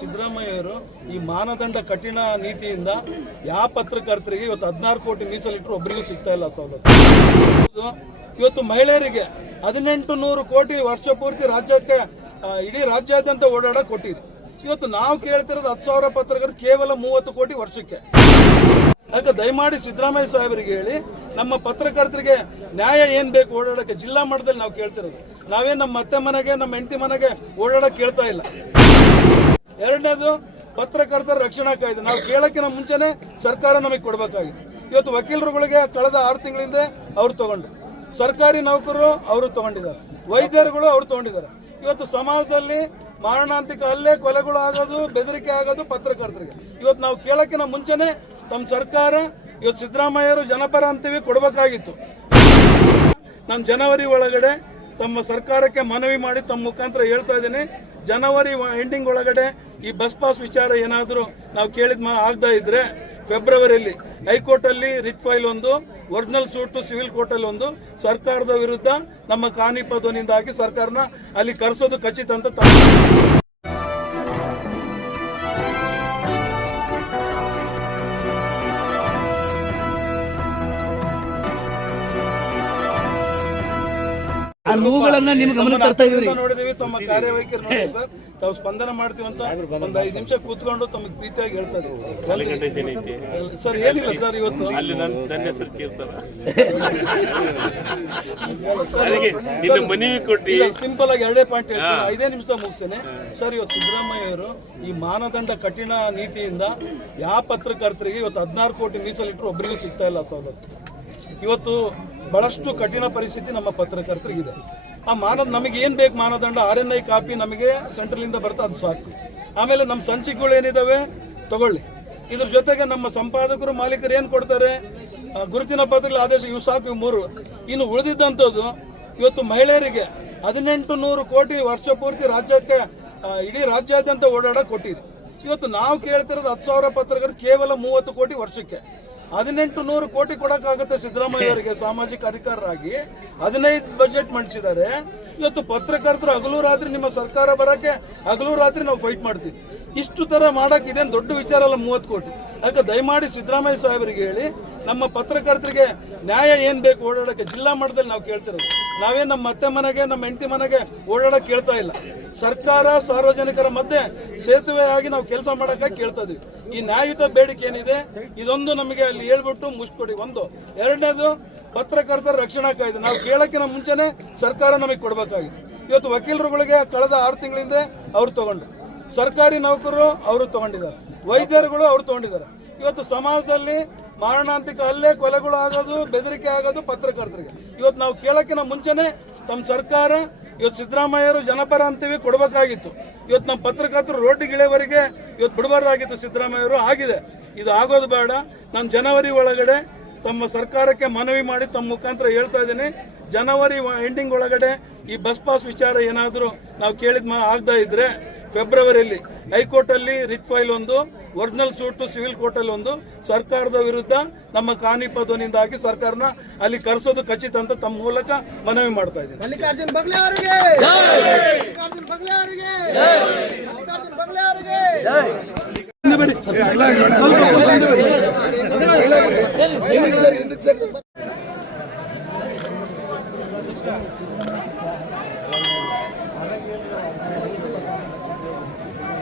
ಸಿದ್ದರಾಮಯ್ಯವರು ಈ ಮಾನದಂಡ ಕಠಿಣ ನೀತಿಯಿಂದ ಯಾವ ಪತ್ರಕರ್ತರಿಗೆ ಇವತ್ತು ಹದಿನಾರು ಕೋಟಿ ಮೀಸಲಿಟ್ಟರು ಒಬ್ಬರಿಗೂ ಸಿಗ್ತಾ ಇಲ್ಲ ಸವಲತ್ತು ಇವತ್ತು ಮಹಿಳೆಯರಿಗೆ ಹದಿನೆಂಟು ನೂರು ಕೋಟಿ ವರ್ಷ ಪೂರ್ತಿ ರಾಜ್ಯಕ್ಕೆ ಇಡೀ ರಾಜ್ಯಾದ್ಯಂತ ಓಡಾಡ ಕೊಟ್ಟಿದೆ ಇವತ್ತು ನಾವು ಕೇಳ್ತಿರೋದು ಹತ್ತು ಸಾವಿರ ಪತ್ರಕರ್ತರು ಕೇವಲ ಮೂವತ್ತು ಕೋಟಿ ವರ್ಷಕ್ಕೆ. ಯಾಕೆ ದಯಮಾಡಿ ಸಿದ್ದರಾಮಯ್ಯ ಸಾಹೇಬರಿಗೆ ಹೇಳಿ, ನಮ್ಮ ಪತ್ರಕರ್ತರಿಗೆ ನ್ಯಾಯ ಏನು ಬೇಕು ಓಡಾಡಕ್ಕೆ ಜಿಲ್ಲಾ ಮಟ್ಟದಲ್ಲಿ ನಾವು ಕೇಳ್ತಿರೋದು. ನಾವೇ ನಮ್ಮ ಅತ್ತೆ ಮನೆಗೆ, ನಮ್ಮ ಹೆಂಡತಿ ಮನೆಗೆ ಓಡಾಡಕ್ಕೆ ಕೇಳ್ತಾ ಇಲ್ಲ. ಎರಡನೇದು ಪತ್ರಕರ್ತರ ರಕ್ಷಣಾ ಕಾಯ್ದೆ. ನಾವು ಕೇಳೋಕ್ಕಿಂತ ಮುಂಚೆನೆ ಸರ್ಕಾರ ನಮಗೆ ಕೊಡಬೇಕಾಗಿತ್ತು. ಇವತ್ತು ವಕೀಲರುಗಳಿಗೆ ಕಳೆದ ಆರು ತಿಂಗಳಿಂದ ಅವ್ರು ತಗೊಂಡ್ರು. ಸರ್ಕಾರಿ ನೌಕರರು ಅವರು ತಗೊಂಡಿದ್ದಾರೆ. ವೈದ್ಯರುಗಳು ಅವರು ತಗೊಂಡಿದ್ದಾರೆ. ಇವತ್ತು ಸಮಾಜದಲ್ಲಿ ಮಾರಣಾಂತಿಕ ಹಲ್ಲೆ, ಕೊಲೆಗಳು ಆಗೋದು, ಬೆದರಿಕೆ ಆಗೋದು ಪತ್ರಕರ್ತರಿಗೆ. ಇವತ್ತು ನಾವು ಕೇಳೋಕ್ಕಿಂತ ಮುಂಚೆನೆ ತಮ್ಮ ಸರ್ಕಾರ, ಇವತ್ತು ಸಿದ್ದರಾಮಯ್ಯರು ಜನಪರ ಅಂತೀವಿ, ಕೊಡಬೇಕಾಗಿತ್ತು. ನಮ್ಮ ಜನವರಿ ಒಳಗಡೆ ತಮ್ಮ ಸರ್ಕಾರಕ್ಕೆ ಮನವಿ ಮಾಡಿ ತಮ್ಮ ಮುಖಾಂತರ ಹೇಳ್ತಾ ಇದ್ದೀನಿ. ಜನವರಿ ಎಂಡಿಂಗ್ ಒಳಗಡೆ ಈ ಬಸ್ ಪಾಸ್ ವಿಚಾರ ಏನಾದರೂ ನಾವು ಕೇಳಿದ ಮಾ ಇದ್ರೆ ಫೆಬ್ರವರಿಯಲ್ಲಿ ಹೈಕೋರ್ಟಲ್ಲಿ ರಿಟ್ ಫೈಲ್ ಒಂದು ಒರಿಜಿನಲ್ ಸೂಟು ಸಿವಿಲ್ ಕೋರ್ಟಲ್ಲಿ ಒಂದು. ಸರ್ಕಾರದ ವಿರುದ್ಧ ನಮ್ಮ ಕಾನಿಪ ಧ್ವನಿಯಿಂದ ಸರ್ಕಾರನ ಅಲ್ಲಿ ಕರೆಸೋದು ಖಚಿತ ಅಂತ ಆ ನೋವುಗಳನ್ನ ನಿಮ್ ಗಮನ ತರ್ತಾ ಇದ್ರಿ ನೋಡಿದೀವಿ ತಮ್ಮ ಕಾರ್ಯವೈಖರಿ ನೋಡಿ ಸರ್. ತಾವು ಸ್ಪಂದನ ಮಾಡ್ತೀವಿ ಅಂತ ಒಂದು ಐದು ನಿಮಿಷ ಕೂತ್ಕೊಂಡು ತಮಗೆ ಪ್ರೀತಿಯಾಗಿ ಹೇಳ್ತಾ ಇದ್ದೀವಿ ಸರ್ ಏನಿಲ್ಲ ಸರ್ ಇವತ್ತು? ಅಲ್ಲಿ ನನ್ನ ನನ್ನ ಹೆಸರು ನಿನ್ನ ಮನವಿ ಕೊಟ್ಟು ಸಿಂಪಲ್ ಆಗಿ ಎರಡೇ ಪಾಯಿಂಟ್ ಹೇಳ್ತೀನಿ ಐದೇ ನಿಮಿಷದಾಗ ಮುಗಿಸ್ತೇನೆ. ಸರ್ ಇವತ್ತು ಸಿದ್ದರಾಮಯ್ಯವರು ಈ ಮಾನದಂಡ ಕಠಿಣ ನೀತಿಯಿಂದ ಯಾವ ಪತ್ರಕರ್ತರಿಗೆ ಇವತ್ತು ಹದಿನಾರು ಕೋಟಿ ಮೀಸಲಿಟ್ಟರು ಒಬ್ಬರಿಗೂ ಸಿಗ್ತಾ ಇಲ್ಲ ಸವಲತ್ತು ಇವತ್ತು ಬಹಳಷ್ಟು ಕಠಿಣ ಪರಿಸ್ಥಿತಿ ನಮ್ಮ ಪತ್ರಕರ್ತರಿಗಿದೆ. ಆ ಮಾನದ ನಮಗೆ ಏನು ಬೇಕು ಮಾನದಂಡ, ಆರ್ ಎನ್ ಐ ಕಾಪಿ ನಮಗೆ ಸೆಂಟ್ರಲಿಂದ ಬರ್ತಾ ಅದು ಸಾಕು. ಆಮೇಲೆ ನಮ್ಮ ಸಂಚಿಕೆಗಳು ಏನಿದಾವೆ? ತಗೊಳ್ಳಿ. ಇದ್ರ ಜೊತೆಗೆ ನಮ್ಮ ಸಂಪಾದಕರು, ಮಾಲೀಕರು ಏನು ಕೊಡ್ತಾರೆ? ಗುರುತಿನ ಪತ್ರಗಳ ಆದೇಶ, ಇವು ಸಾಕು, ಇವು ಮೂರು. ಇನ್ನು ಉಳಿದಿದ್ದಂಥದ್ದು, ಇವತ್ತು ಮಹಿಳೆಯರಿಗೆ ಹದಿನೆಂಟು ನೂರು ಕೋಟಿ ವರ್ಷ ಪೂರ್ತಿ ರಾಜ್ಯಕ್ಕೆ ಇಡೀ ರಾಜ್ಯಾದ್ಯಂತ ಓಡಾಡಕ್ಕೆ ಕೊಟ್ಟಿದೆ. ಇವತ್ತು ನಾವು ಕೇಳ್ತಿರೋದು ಹತ್ತು ಸಾವಿರ ಪತ್ರಕರ್ತರು ಕೇವಲ ಮೂವತ್ತು ಕೋಟಿ ವರ್ಷಕ್ಕೆ. ಹದಿನೆಂಟು ನೂರು ಕೋಟಿ ಕೊಡಕ್ಕಾಗುತ್ತೆ ಸಿದ್ದರಾಮಯ್ಯ ಅವರಿಗೆ ಸಾಮಾಜಿಕ ಅಧಿಕಾರರಾಗಿ. ಹದಿನೈದು ಬಜೆಟ್ ಮಂಡಿಸಿದ್ದಾರೆ. ಇವತ್ತು ಪತ್ರಕರ್ತರು ಹಗಲು ರಾತ್ರಿ ನಿಮ್ಮ ಸರ್ಕಾರ ಬರಕ್ಕೆ ಹಗಲು ರಾತ್ರಿ ನಾವು ಫೈಟ್ ಮಾಡ್ತೀವಿ. ಇಷ್ಟು ತರ ಮಾಡಕ್ ಇದೇನು ದೊಡ್ಡ ವಿಚಾರ ಅಲ್ಲ ಮೂವತ್ತು ಕೋಟಿ. ಯಾಕೆ ದಯಮಾಡಿ ಸಿದ್ದರಾಮಯ್ಯ ಸಾಹೇಬರಿಗೆ ಹೇಳಿ ನಮ್ಮ ಪತ್ರಕರ್ತರಿಗೆ ನ್ಯಾಯ ಏನ್ ಬೇಕು ಓಡಾಡಕ್ಕೆ ಜಿಲ್ಲಾ ಮಟ್ಟದಲ್ಲಿ ನಾವು ಕೇಳ್ತಿರೋದು. ನಾವೇ ನಮ್ಮ ಅತ್ತೆ ಮನೆಗೆ, ನಮ್ಮ ಹೆಂಡತಿ ಮನೆಗೆ ಓಡಾಡಕ್ ಕೇಳ್ತಾ ಇಲ್ಲ. ಸರ್ಕಾರ ಸಾರ್ವಜನಿಕರ ಮಧ್ಯೆ ಸೇತುವೆ ಆಗಿ ನಾವು ಕೆಲಸ ಮಾಡಕ್ಕೆ ಕೇಳ್ತಾ ಇದೀವಿ. ಈ ನ್ಯಾಯಯುತ ಬೇಡಿಕೆ ಏನಿದೆ, ಇದೊಂದು ನಮಗೆ ಅಲ್ಲಿ ಹೇಳ್ಬಿಟ್ಟು ಮುಷ್ಕೊಡಿ ಒಂದು. ಎರಡನೇದು, ಪತ್ರಕರ್ತರ ರಕ್ಷಣಾ ಕಾಯ್ದೆ. ನಾವು ಕೇಳಕ್ಕಿಂತ ಮುಂಚೆನೆ ಸರ್ಕಾರ ನಮಗೆ ಕೊಡಬೇಕಾಗಿತ್ತು. ಇವತ್ತು ವಕೀಲರುಗಳಿಗೆ ಕಳೆದ ಆರು ತಿಂಗಳಿಂದ ಅವ್ರು ತಗೊಂಡ್ರು ಸರ್ಕಾರಿ ನೌಕರರು ಅವರು ತಗೊಂಡಿದ್ದಾರೆ. ವೈದ್ಯರುಗಳು ಅವರು ತಗೊಂಡಿದ್ದಾರೆ. ಇವತ್ತು ಸಮಾಜದಲ್ಲಿ ಮಾರಣಾಂತಿಕ ಹಲ್ಲೆ, ಕೊಲೆಗಳು ಆಗೋದು, ಬೆದರಿಕೆ ಆಗೋದು ಪತ್ರಕರ್ತರಿಗೆ. ಇವತ್ತು ನಾವು ಕೇಳೋಕ್ಕಿಂತ ಮುಂಚೆನೆ ತಮ್ಮ ಸರ್ಕಾರ, ಇವತ್ತು ಸಿದ್ದರಾಮಯ್ಯರು ಜನಪರ ಅಂತೀವಿ, ಕೊಡಬೇಕಾಗಿತ್ತು. ಇವತ್ತು ನಮ್ಮ ಪತ್ರಕರ್ತರು ರೋಡ್ಗಿಳೆವರೆಗೆ ಇವತ್ತು ಬಿಡಬಾರ್ದಾಗಿತ್ತು ಸಿದ್ದರಾಮಯ್ಯರು, ಆಗಿದೆ. ಇದು ಆಗೋದು ಬೇಡ. ನಾನು ಜನವರಿ ಒಳಗಡೆ ತಮ್ಮ ಸರ್ಕಾರಕ್ಕೆ ಮನವಿ ಮಾಡಿ ತಮ್ಮ ಮುಖಾಂತರ ಹೇಳ್ತಾ ಇದ್ದೀನಿ. ಜನವರಿ ಎಂಡಿಂಗ್ ಒಳಗಡೆ ಈ ಬಸ್ ಪಾಸ್ ವಿಚಾರ ಏನಾದರೂ ನಾವು ಕೇಳಿದ ಮಾ ಆಗದ ಇದ್ರೆ ಫೆಬ್ರವರಿಯಲ್ಲಿ ಹೈಕೋರ್ಟಲ್ಲಿ ರಿಟ್ ಫೈಲ್ ಒಂದು ಒರಿಜಿನಲ್ ಸೂಟು ಸಿವಿಲ್ ಕೋರ್ಟಲ್ಲಿ ಒಂದು. ಸರ್ಕಾರದ ವಿರುದ್ಧ ನಮ್ಮ ಕಾನಿಪ ಧ್ವನಿಯಿಂದ ಹಾಕಿ ಸರ್ಕಾರನ ಅಲ್ಲಿ ಕರೆಸೋದು ಖಚಿತ ಅಂತ ತಮ್ಮ ಮೂಲಕ ಮನವಿ ಮಾಡ್ತಾ ಇದ್ದೀನಿ. ಮಲ್ಲಿಕಾರ್ಜುನ್ ಬಗ್ಲೆ ಅವರಿಗೆ! ಮಲ್ಲಿಕಾರ್ಜುನ್ ಬಗ್ಲೆ ಅವರಿಗೆ! ಮಲ್ಲಿಕಾರ್ಜುನ್ ಬಗ್ಲೆ ಅವರಿಗೆ!